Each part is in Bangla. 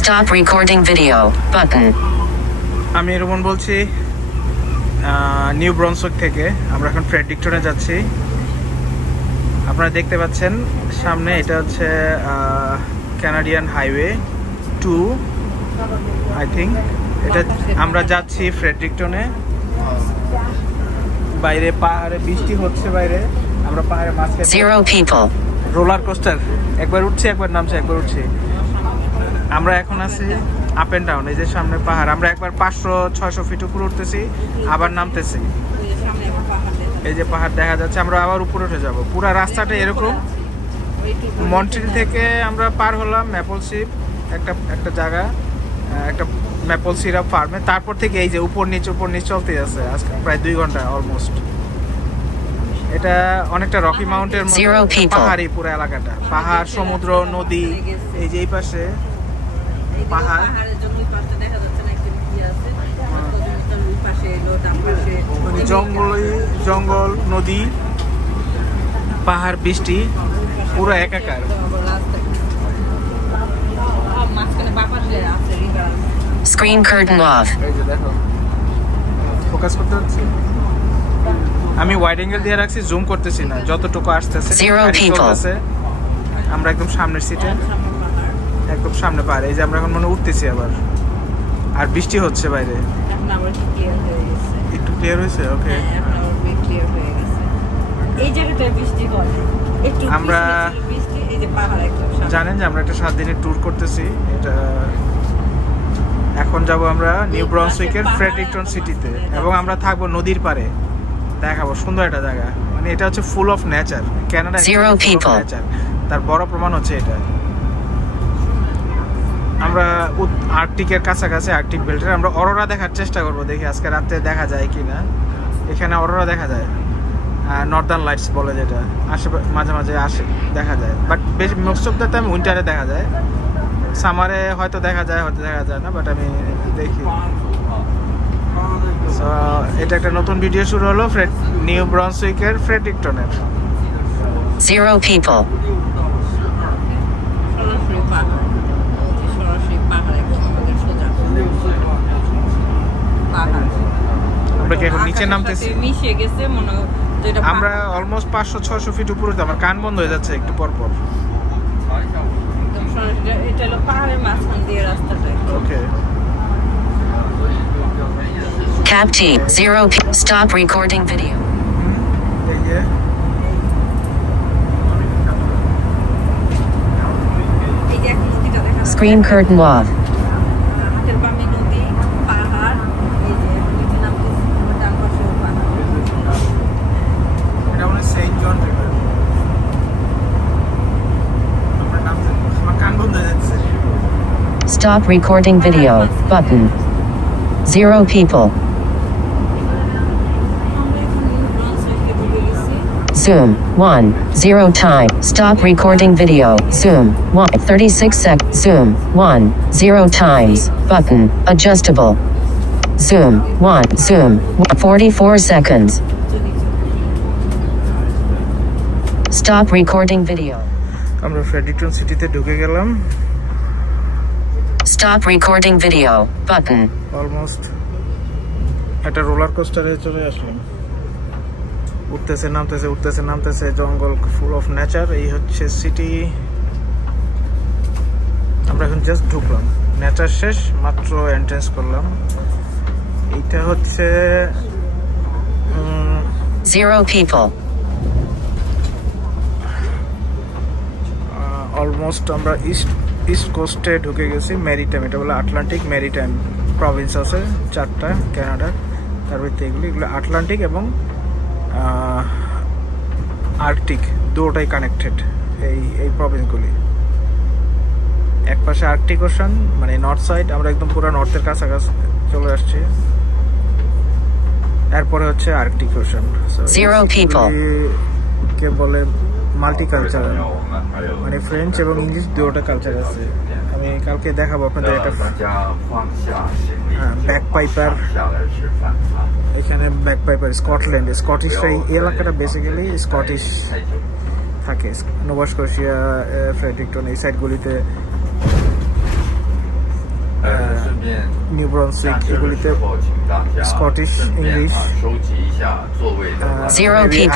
Stop recording video button. আমি রোমন বলছি নিউ ব্রন্সউইক থেকে। আমরা এখন ফ্রেডরিকটনে যাচ্ছি। আপনারা দেখতে পাচ্ছেন সামনে, এটা হচ্ছে কানাডিয়ান হাইওয়ে 2 আই থিঙ্ক। এটা আমরা যাচ্ছি ফ্রেডরিকটনে। বাইরে পাহাড়ে বৃষ্টি হচ্ছে, বাইরে আমরা পাহাড়ে মাঝখানে Zero people. রোলার কোস্টার, একবার উঠছি একবার নামছি একবার উঠছি। আমরা এখন আছি আপ এন্ড ডাউন। এই যে সামনে পাহাড়, আমরা একবার 500-600 ফিট উপরে উঠতেছি, আবার নামতেছি। এই যে পাহাড় দেখা যাচ্ছে, আমরা আবার উপরে উঠে যাব। পুরো রাস্তাটা এরকম। মন্ট্রিল থেকে আমরা পার হলাম ম্যাপল সিপ একটা জায়গা, একটা ম্যাপল সিরাপ ফার্মে। তারপর থেকে এই যে উপর নিচ চলতে আছে আজকে প্রায় 2 ঘন্টা অলমোস্ট। এটা অনেকটা রকি মাউন্টের পাহাড়ি পুরো এলাকাটা, পাহাড়, সমুদ্র, নদী। এই যে এই পাশে পাহাড়, জঙ্গল, নদী, পাহাড়, বৃষ্টি, পুরো একাকার। Screen curtain off. এই যে দেখো, ফোকাস করতে হচ্ছে। আমি ওয়াইড অ্যাঙ্গেল দিয়ে রাখছি, জুম করতেছি না, যতটুকু আসতেছে। আমরা একদম সামনের সিটে, একদম সামনে পাহাড়। এই যে আমরা এখন মনে উঠতেছি আবার, আর বৃষ্টি হচ্ছে বাইরে। একটু ক্লিয়ার হয়েছে, ওকে। আমরা জানেন যে আমরা একটা 7 দিনের ট্যুর করতেছি। এটা এখন যাব আমরা নিউ ব্রন্সউইকের ফ্রেডরিকটন সিটিতে, এবং আমরা থাকবো নদীর পাড়ে। দেখাবো সুন্দর একটা জায়গা, মানে এটা হচ্ছে full of nature. Canada nature, তার বড় প্রমাণ হচ্ছে এটা। আমরা আর্কটিকের কাছাকাছি, আর্কটিক বেল্টের। আমরা অরোরা দেখার চেষ্টা করবো, দেখি আজকে রাতে দেখা যায় কিনা। এখানে অরোরা দেখা যায়, নর্দার্ন লাইটস বলে যেটা, মাঝে মাঝে দেখা যায়। বাট বেশ মোস্ট অফ দ্য টাইম উইন্টারে দেখা যায়। সামারে হয়তো দেখা যায়, হয়তো দেখা যায় না, বাট আমি দেখি। সো এটা একটা নতুন ভিডিও শুরু হলো নিউ ব্রন্সউইকের ফ্রেডরিকটনের। Zero people. আমরা কি এখন নিচে নামতেছি? আমরা অলমোস্ট 500-600 ফিট উপরে। আমার কান বন্ধ হয়ে যাচ্ছে একটু পর পর। এটা হলো পাহাড়ের মাঝখান দিয়ে রাস্তাটা। ওকে। Cap T. Stop recording video. Screen curtain off. Stop recording video button. Zero people. Zoom 1 0 time. Stop recording video. Zoom 1 36 sec. Zoom 1 0 times. Button adjustable. Zoom 1 zoom 44 seconds. Stop recording video. আমরা ফ্রেডরিকটন সিটিতে ঢুকে গেলাম। Stop recording video button. Almost একটা রোলার কোস্টারে চলে আসলাম। উঠতেছে নামতেছে, জঙ্গল, ফুল অফ নেচার। এই হচ্ছে সিটি। আমরা এখন জাস্ট ঢুকলাম, নেচার শেষ, মাত্র এন্ট্রেন্স করলাম। এইটা হচ্ছে Zero people. অলমোস্ট আমরা ইস্ট কোস্টে ঢুকে গেছি। ম্যারিটাইম, এটা বলে আটলান্টিক ম্যারিটাইম প্রভিন্স আছে 4টা কানাডার। তার ভিতরে এগুলো আটলান্টিক এবং আর্কটিক, দুটোটাই কানেক্টেড। এই প্রভিন্সগুলি এক পাশে আর্কটিক ওশান, মানে নর্থ সাইড। আমরা একদম পুরো নর্থের কাছাকাছি চলে আসছি। এরপরে হচ্ছে আর্কটিক ওশান। Zero people. কে বলে মাল্টিকালচারাল, মানে ফ্রেঞ্চ এবং ইংলিশ দুটোটা কালচার আছে। আমি কালকে দেখাবো আপনাদের একটা ব্যাকপাইপার। এখানে ব্যাকপাইপার স্কটল্যান্ড, স্কটিশরা এই এলাকাটা বেসিক্যালি স্কটিশ থাকে। নোভা স্কটিয়া, ফ্রেডরিকটন এই সাইডগুলিতে নিউ ব্রান্সউইক এগুলিতে স্কটিশ ইংলিশ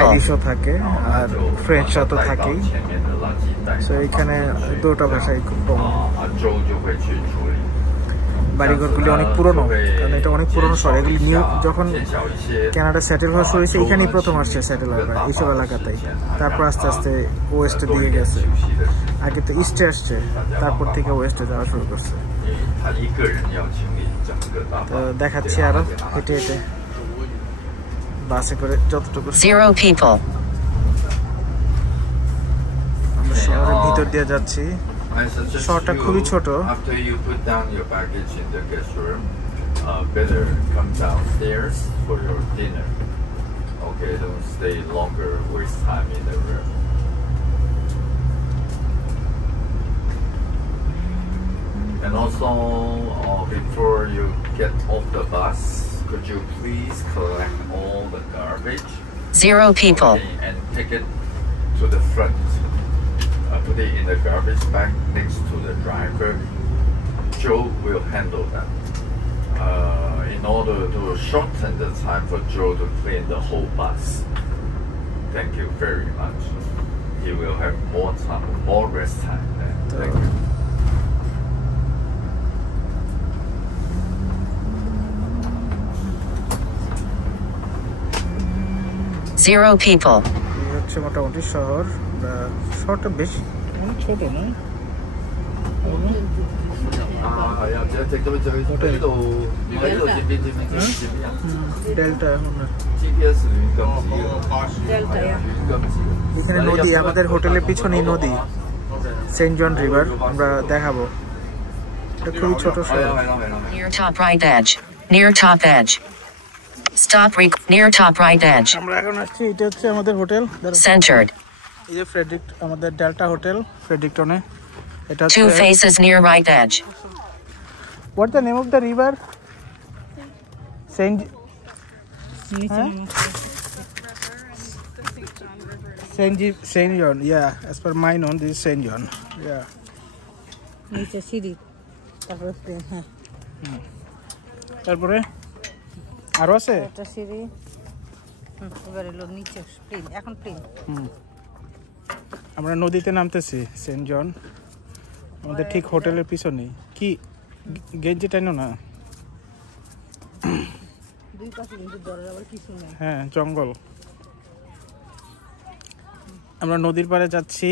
আইরিশও থাকে আর ফ্রেঞ্চও তো থাকেই সো এখানে দুটো ভাষাই খুব কমন বাড়িঘরগুলি অনেক পুরনো কারণ এটা অনেক পুরনো শহর এগুলি নিউ যখন কানাডা সেটেল হওয়া শুরু হয়েছে এখানেই প্রথম আসছে সেটেলাররা এইসব এলাকাতেই তারপর আস্তে আস্তে ওয়েস্টে দিয়ে গেছে আগে তো ইস্টে আসছে তারপর থেকে ওয়েস্টে যাওয়া শুরু করছে তো দেখাচ্ছি আরো হেঁটে হেঁটে বাসে করে যতটুকু আমরা শহরের ভিতর দিয়ে যাচ্ছি শহরটা খুবই ছোট And also, before you get off the bus, could you please collect all the garbage? 0 people. Okay, and take it to the front. Put it in the garbage bag next to the driver. Joe will handle that. In order to shorten the time for Joe to clean the whole bus. Thank you very much. He will have more time, more rest time then. Thank you. Zero people. হচ্ছে মোটামুটি শহর শহরটা বেশি অনেক ছোট না ডেল্টা এখানে নদী আমাদের হোটেলের পিছনেই নদী সেন্ট জন রিভার আমরা দেখাবো এটা খুবই ছোট শহর Near top right edge. Near top edge. Stop near top right edge. আমরা এখন আসছি এটা হচ্ছে আমাদের হোটেল Centered. এই যে ফ্রেডরিক আমাদের ডেল্টা হোটেল ফ্রেডরিকটনে এটা হচ্ছে 2 faces near right edge. What's the name of the river? Saint John. Yeah, as per my known, this is Saint John. Yeah. নিচে সিঁড়ি তারপরে প্লেন হ্যাঁ তারপরে আরো আছে এটা সিঁড়ি এবার এলো নিচে প্লেন এখন প্লেন আমরা নদীতে নামতেছি সেন্ট জন আমাদের ঠিক হোটেলের পিছনেই কি গেঞ্জি টাইনো না দুই পাশে কিন্তু দরের আবার কিছু নেই হ্যাঁ জঙ্গল আমরা নদীর পাড়ে যাচ্ছি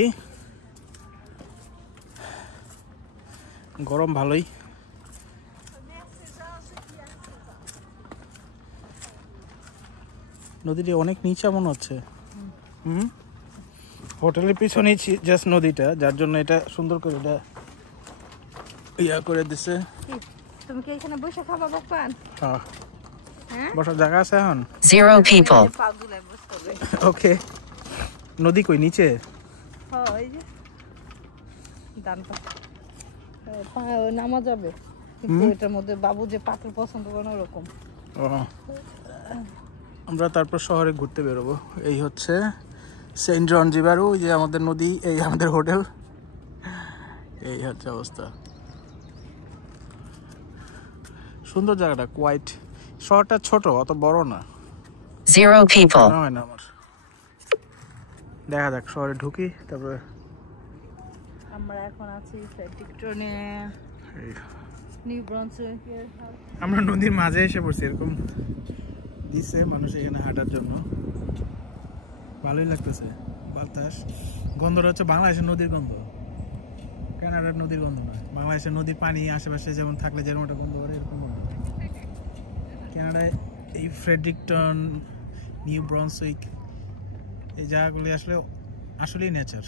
গরম ভালোই নদীটি অনেক নিচা মনে হচ্ছে হোটেলের পিছনেই জাস্ট নদীটা যার জন্য এটা সুন্দর করে এটা ইয়া করে দিছে তুমি কি এখানে বসে খাবা বাপান হ্যাঁ বসার জায়গা আছে এখন 0 people. পাগুলাই বসতে হবে ওকে নদী কই নিচে হ্যাঁ এই যে ডান পা নামা যাবে কিন্তু এটার মধ্যে বাবু যে পাথর পছন্দ করে ওরকম আমরা তারপর শহরে ঘুরতে বেরোবো এই হচ্ছে সেন্ট জন রিভার ওই যে আমাদের নদী এই আমাদের হোটেল এই হচ্ছে অবস্থা সুন্দর জায়গাটা কোয়াইট শহরটা ছোট অত বড় না 0 people. হয় না আমার দেখা যাক শহরে ঢুকি তারপরে আমরা এখন আছি ফ্রেডরিকটনে নিউ ব্রান্সউইকে আমরা নদীর মাঝে এসে পড়ছি এরকম দিচ্ছে মানুষ এখানে হাঁটার জন্য ভালোই লাগতেছে বাতাস গন্ধটা হচ্ছে বাংলাদেশের নদীর গন্ধ কানাডার নদীর গন্ধ নয় বাংলাদেশের নদীর পানি আশেপাশে যেমন থাকলে যেমন একটা গন্ধ করে এরকম গন্ধ কানাডায় এই ফ্রেডরিকটন নিউ ব্রান্সউইক এই জায়গাগুলি আসলেই নেচার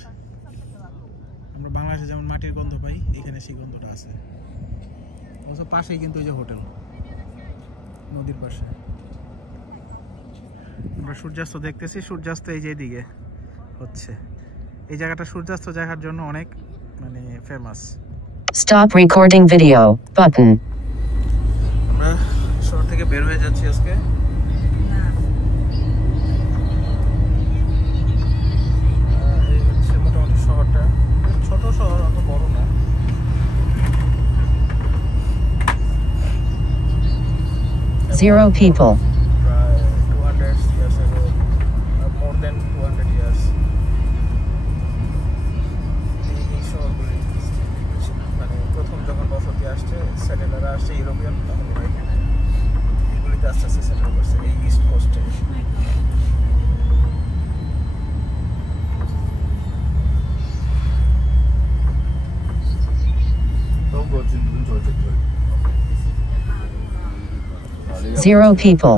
আমরা বাংলাদেশে যেমন মাটির গন্ধ পাই এখানে সেই গন্ধটা আছে অবশ্য পাশেই কিন্তু ওই যে হোটেল নদীর পাশে আমরা সূর্যাস্ত দেখতেছি সূর্যাস্ত এই যে দিকে হচ্ছে এই জায়গাটা সূর্যাস্ত দেখার জন্য অনেক মানে famous Stop recording video button. আমরা শহর থেকে বের হয়ে যাচ্ছি আজকে এই হচ্ছে মোটামুটি শহরটা ছোট শহর অত বড় না 0 people. প্রায় 200 years ago, more than 200 years. এই শহরগুলি মানে প্রথম যখন বসতি আসছে, সেটেলাররা আসছে ইউরোপিয়ান, তখন ওরা এখানে এগুলিতে আস্তে আস্তে সেটেল করছে এই east কোস্টে। Zero people.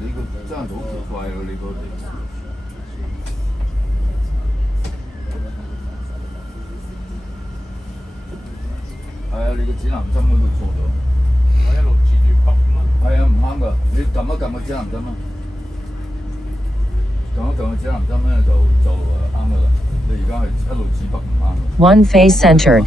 你個真係好奇怪喎！你個係啊，你個指南針嗰度錯咗。我一路指住北嘛。係啊，唔啱㗎，你撳一撳個指南針啊，撳一撳個指南針咧就啱㗎啦。你而家係一路指北唔啱。One face centered.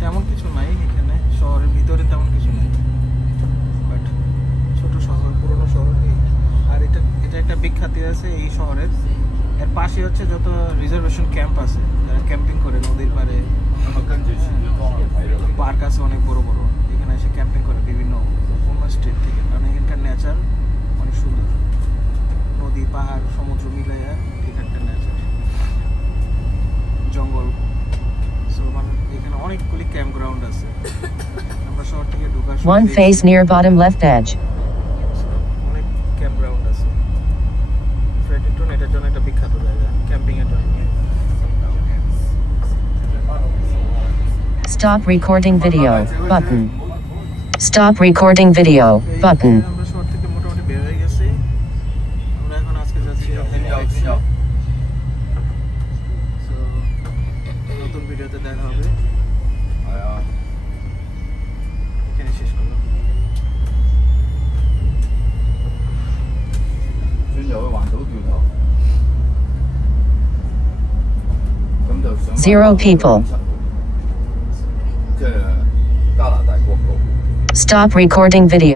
তেমন কিছু নাই এখানে শহরের ভিতরে, তেমন কিছু নাই, বাট ছোট শহর, পুরনো শহর। আর এটা একটা বিখ্যাত আছে এই শহরের। এর পাশে হচ্ছে যত রিজার্ভেশন ক্যাম্প আছে, যারা ক্যাম্পিং করে নদীর পাড়ে, পার্ক আছে অনেক বড় বড়, এখানে এসে ক্যাম্পিং করে বিভিন্ন অন্য স্টেট থেকে, কারণ এখানকার নেচার অনেক সুন্দর। নদী, পাহাড়, সমুদ্র মিলাইয়া ঠিক একটা নেচার, জঙ্গল। এখানে অনেকগুলি ক্যাম্প গ্রাউন্ড আছে। আমরা শহর থেকে ঢোকার সময় One face near bottom left edge. অনেক ক্যাম্প গ্রাউন্ড আছে। ফ্রেডরিংটন এটার জন্য একটা বিখ্যাত জায়গা ক্যাম্পিং এর জন্য। Stop recording video button. Stop recording video button. আমরা শহর থেকে মোটামুটি বের হয়ে গেছি। আমরা এখন আজকে যাচ্ছি হ্যালিফ্যাক্সে। সো নতুন ভিডিওতে দেখা হবে। এখানে শেষ করলাম। 轉入去環島掉頭，咁就上 Zero people. 即係加拿大國路。 Stop recording video.